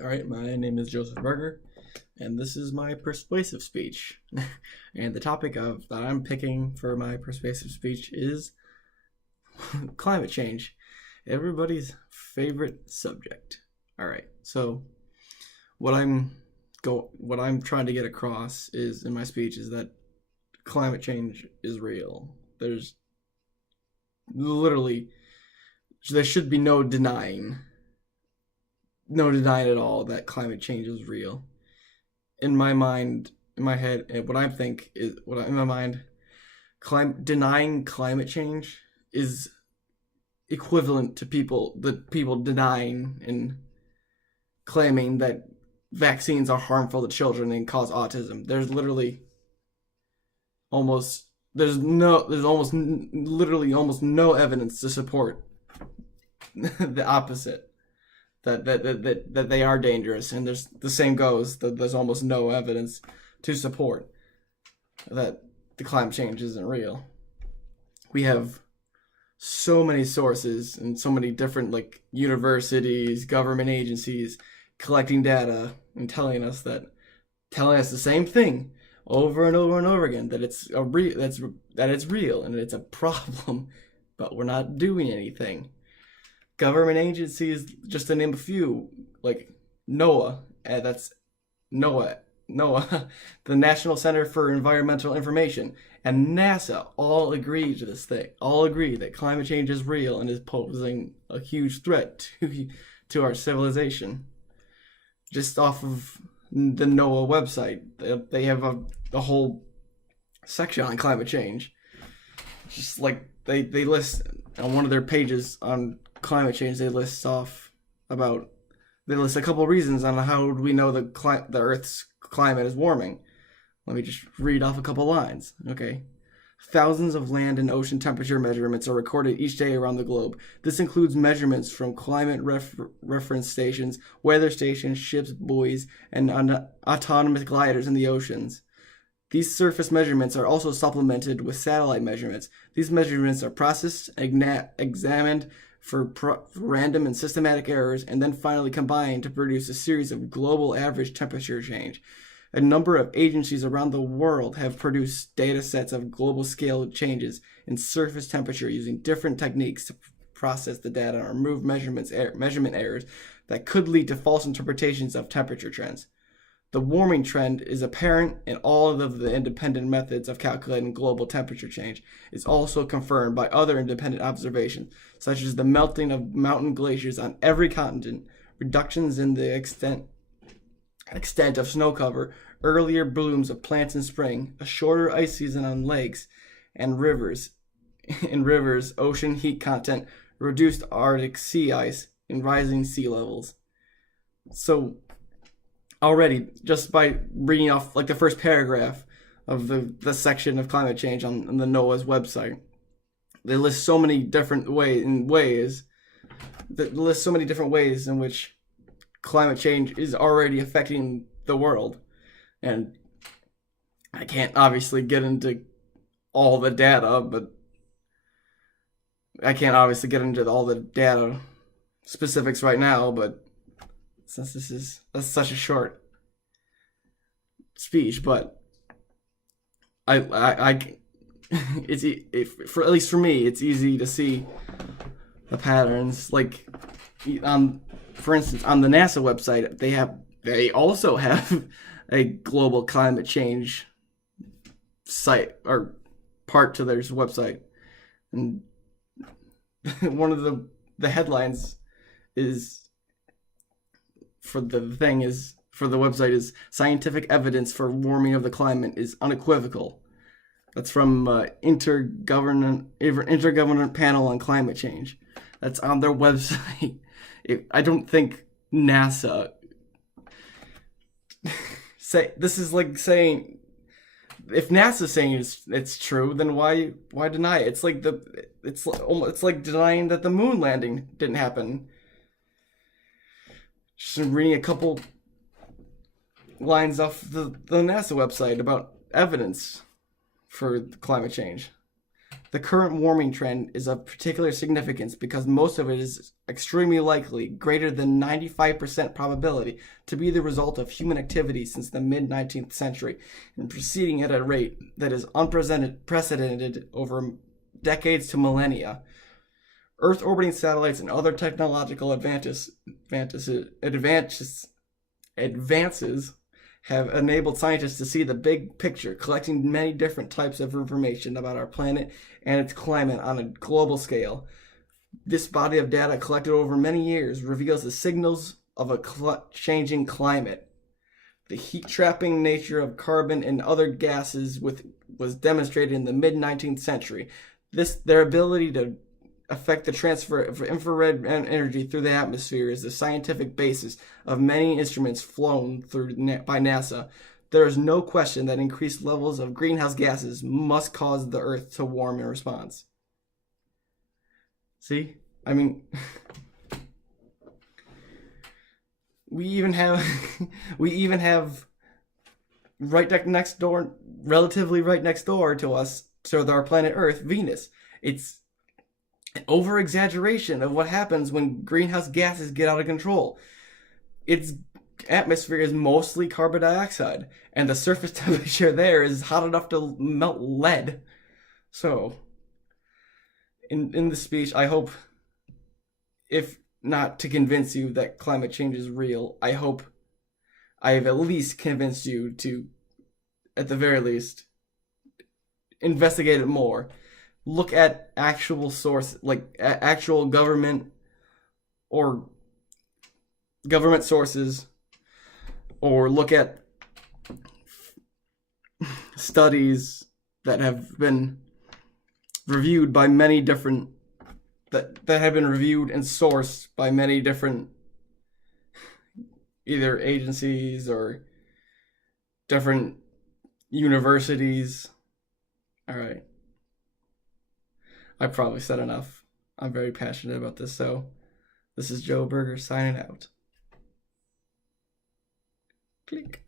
All right, my name is Joseph Berger, and this is my persuasive speech. And the topic of that I'm picking for my persuasive speech is climate change, everybody's favorite subject. All right, so what I'm what I'm trying to get across is in my speech is that climate change is real. There's literally there should be no denying at all that climate change is real. In my mind, in my head, and what I think is in my mind, denying climate change is equivalent to people denying and claiming that vaccines are harmful to children and cause autism. There's literally almost there's almost literally almost no evidence to support the opposite, that they are dangerous, and there's the same goes that there's almost no evidence to support that the climate change isn't real. We have so many sources and so many different like universities, government agencies collecting data and telling us the same thing over and over and over again, that it's real and it's a problem, but we're not doing anything. Government agencies, just to name a few, like NOAA, that's NOAA, the National Center for Environmental Information, and NASA all agree to this thing. All agree that climate change is real and is posing a huge threat to our civilization. Just off of the NOAA website, they have a whole section on climate change. Just like they list on one of their pages on climate change, they list a couple of reasons on how we know the Earth's climate is warming. Let me just read off a couple lines. Okay. Thousands of land and ocean temperature measurements are recorded each day around the globe. This includes measurements from climate reference stations, weather stations, ships, buoys, and autonomous gliders in the oceans. These surface measurements are also supplemented with satellite measurements. These measurements are processed, examined for random and systematic errors, and then finally combined to produce a series of global average temperature change. A number of agencies around the world have produced data sets of global scale changes in surface temperature using different techniques to process the data and remove measurement errors that could lead to false interpretations of temperature trends. The warming trend is apparent in all of the independent methods of calculating global temperature change. It's also confirmed by other independent observations, such as the melting of mountain glaciers on every continent, reductions in the extent of snow cover, earlier blooms of plants in spring, a shorter ice season on lakes and rivers, ocean heat content, reduced Arctic sea ice, and rising sea levels. So already, just by reading off like the first paragraph of the section of climate change on the NOAA's website, they list so many different ways in which climate change is already affecting the world. And I can't obviously get into all the data, but I can't obviously get into all the data specifics right now, but since that's such a short speech, but I for at least for me, it's easy to see the patterns. Like, for instance, on the NASA website, they also have a global climate change site or part to their website, and one of the headlines is for the website is scientific evidence for warming of the climate is unequivocal. That's from Intergovernmental Panel on Climate Change. That's on their website. I don't think NASA this is like saying, if NASA's saying it's true, then why deny it? It's like denying that the moon landing didn't happen. Just reading a couple lines off the NASA website about evidence for climate change. The current warming trend is of particular significance because most of it is extremely likely, greater than 95% probability, to be the result of human activity since the mid-19th century and proceeding at a rate that is unprecedented over decades to millennia. Earth-orbiting satellites and other technological advances have enabled scientists to see the big picture, collecting many different types of information about our planet and its climate on a global scale. This body of data collected over many years reveals the signals of a changing climate. The heat-trapping nature of carbon and other gases was demonstrated in the mid-19th century. Their ability to affect the transfer of infrared energy through the atmosphere is the scientific basis of many instruments flown through by NASA. There is no question that increased levels of greenhouse gases must cause the Earth to warm in response. See? I mean, we even have relatively right next door to us, to our planet Earth, Venus. It's an over-exaggeration of what happens when greenhouse gases get out of control. Its atmosphere is mostly carbon dioxide, and the surface temperature there is hot enough to melt lead. So, in the speech, I hope, if not to convince you that climate change is real, I hope I have at least convinced you to, at the very least, investigate it more. Look at actual source, like actual government or government sources, or look at studies that have been reviewed by many different, that have been reviewed and sourced by many different either agencies or different universities. All right. I probably said enough. I'm very passionate about this, so this is Joe Berger signing out. Click.